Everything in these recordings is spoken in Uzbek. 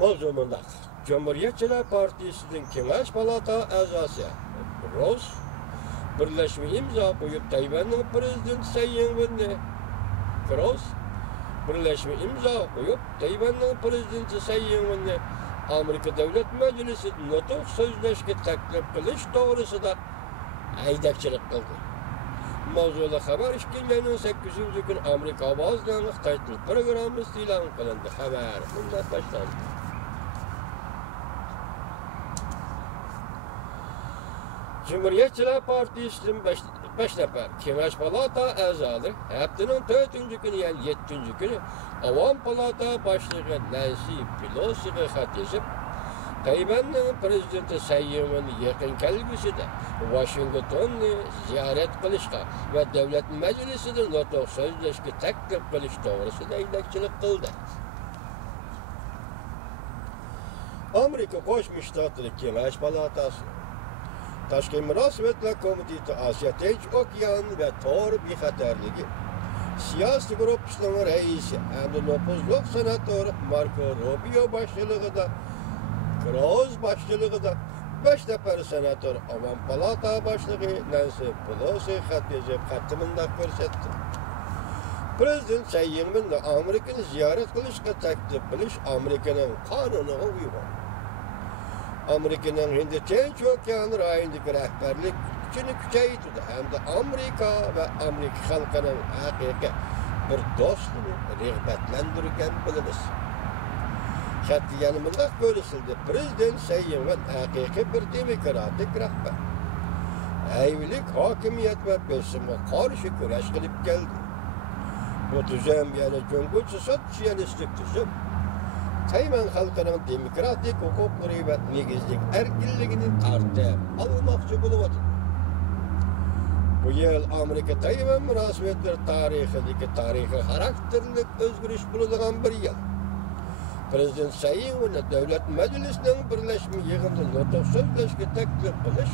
O zamanda Cumhuriyetçiler Partisi'nin Kengaş Palata a'zosi Ross birleşme imza koyup Tayvan'ın prezidenti sayınını Cross birleşme imza koyup Tayvan'ın prezidenti sayınını Amerika Devlet Meclisi notuk sözleşme taklif kılış doğrusunda aydakçılık kıldı. Mavzulu haber işgirlerinin 8. gün Amerika Avazlarının Xitay programı ilan kılındı. Haber bundan başlandı. Cumhuriyetçiler Partisi'nin 5 nefer Kengaş Palata a'zosi haftanın 4. günü yani 7. günü Avam Palata başlığı Nancy Pelosi'ga xat yazıp Tayvan'ın prezidenti sayımının yakın kelgüsüde Washington'u ziyaret kılışka ve devlet meclisinin notuk sözleşki taklif kılış doğrusunda aydakçılık kıldı. Amerika Koşmuş Ştatları Kengaş Palatası Tashkent Münasebetler Komitesi Asya Tinch Okyanı ve Tor Bexatarligi Siyasi Grupasının reisi hem de nüfuzluq senatör Marco Rubio başçılığında Cross başçılığında 5 nefer senatör Avam Palata başlığı Nancy Pelosi xat yazıp xatımında ko'rsatdi. Prezident sayımında Amerika'nı ziyaret kılışga taklif kılış Amerika'nın kanunu uyuyor. Amerika'nın Hind Tinch Okyanı rayındaki rehberlik gücünü küçeytirdi. Hem de Amerika ve Amerika halkının hakiki bir dostluğunu rağbetlendirirken biliriz. Hatta yanımızda görüşüldü. Prezident sayımın hakiki bir demokratik rehber. Evlilik, hakimiyet ve besime karşı güreş kılıp geldi. Bu düzen yani cumhuriyetçi sosyalistik düzen Tayvan halkının demokratik hukukları ve negizlik erkinliğini tartıp almakçı buluyordu. Bu yıl Amerika-Tayvan münasebetleri tarihi karakterlik özgürlük bulunan bir yıl. Prezident sayımını devlet meclisinin birleşme yığınında notuk sözleşki taklif kılış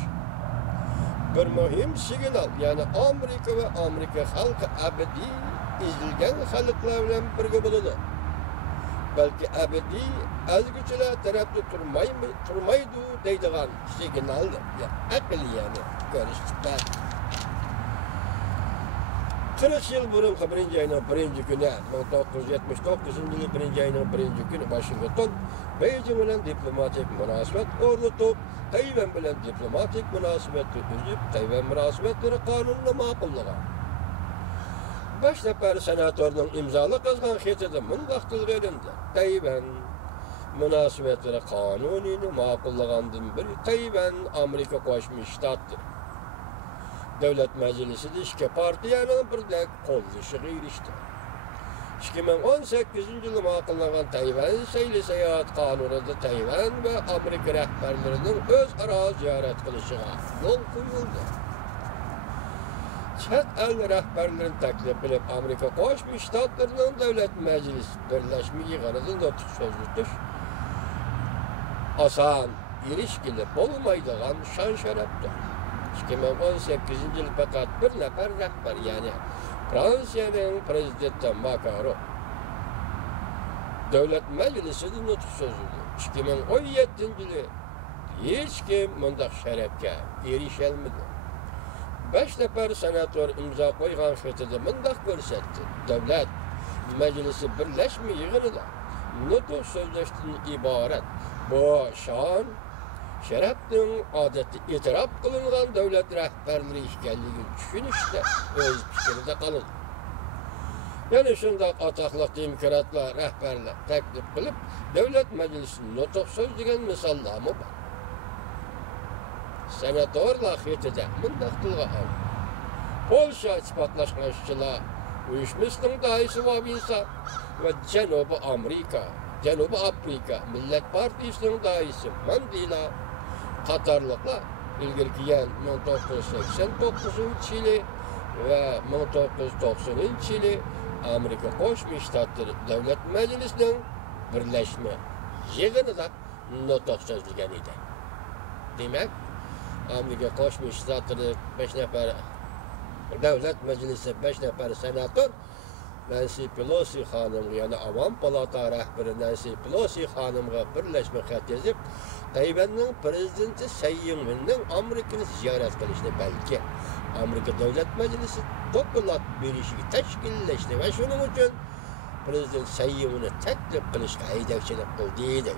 bir mühim signal yani Amerika ve Amerika halkı ebedi izilgen halklar bilen birge bulunur. Belki ebedi ezgüçüler tarafta turmaydı deydiğen signaldir. Akıl yani görüştükler. 40 yıl burun 1. ayının 1. günü 1979 yılı 1. ayının 1. günü Washington Beijing bilen diplomatik münasebet ordutup Tayvan bilen diplomatik münasebeti üzüp Tayvan münasebetleri kanununa makullagan. 5 nefer senatörün imzalı kızgan xetide mundaq tilgerinde Tayvan münasebetleri kanunini makullagandan biri Tayvan Amerika Koşmuş Ştattır. Devlet Meclisi de iki partiyanın birden qo'llashiga erishdi. 2018 yılı ma'qullagan Tayvan sayli seyahat kanunida Tayvan ve Amerika rahbarlarining o'zaro ziyorat qilishiga yo'l qo'yildi. Chet el rahbarlarini taklif qilib Amerika Qo'shma Shtatlarining Davlat Majlisi birlashma yig'inida nutq so'zlatish oson erishgili bo'lmaydigan shon sharafdir. 2018 yıl fakat bir nefer rehber yani Fransa'nın prezidenti Macron Devlet Meclisi'nin nutq sözüydü. 2017 yılı hiç kim mundaq şerefke erişelmedi. 5 nefer senatör imza koygan xetide mundaq ko'rsatdi. Devlet Meclisi birleşme yığınida nutq sözleştiğinden ibaret bu şan şereftin adeti itiraf kılınan devlet rehberleri işgalliğini düşünüşte öz fikirde kalın. Yani şunda ataklık demokratlar, rehberler teklif kılıp devlet meclisinin nutq söz degan misallamı var. Senatörler xetide mundaq tilga al. Polşa ispatlaşmışçılar uyuşmuşluğun daisi vabinsa ve Cenubi Afrika Millet Partisi'nin daisi Mandela Katarlıklar ilgiliyen 1989 yılı ve 1990 yılı Amerika Koşmuş Ştatları Devlet Meclisi'nin birleşme yığınında nutq sözlügen idi. Demek Amerika Koşmuş Ştatları 5 nefer Devlet Meclisi 5 nefer senatör Nancy Pelosi xanımga, yani Avam Palata rəhbəri Nancy Pelosi xanımga birləşmə xət yazıb, Tayvanның prezidenti Tsai Ing-wenning Amerikani ziyorat qilishni, balki Amerika Davlat Majlisi dokulat berishini tashkillashni va shuning uchun prezident Tsai Ing-wenni taklif qilishga haydakchilik qildi deydi.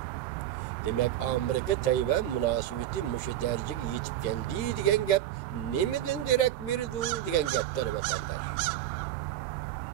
Demak, Amerika Tayvan munosabati mushu darajaga yetib keldi degan gap nimadan derak berdi degan gapdir vatandosh.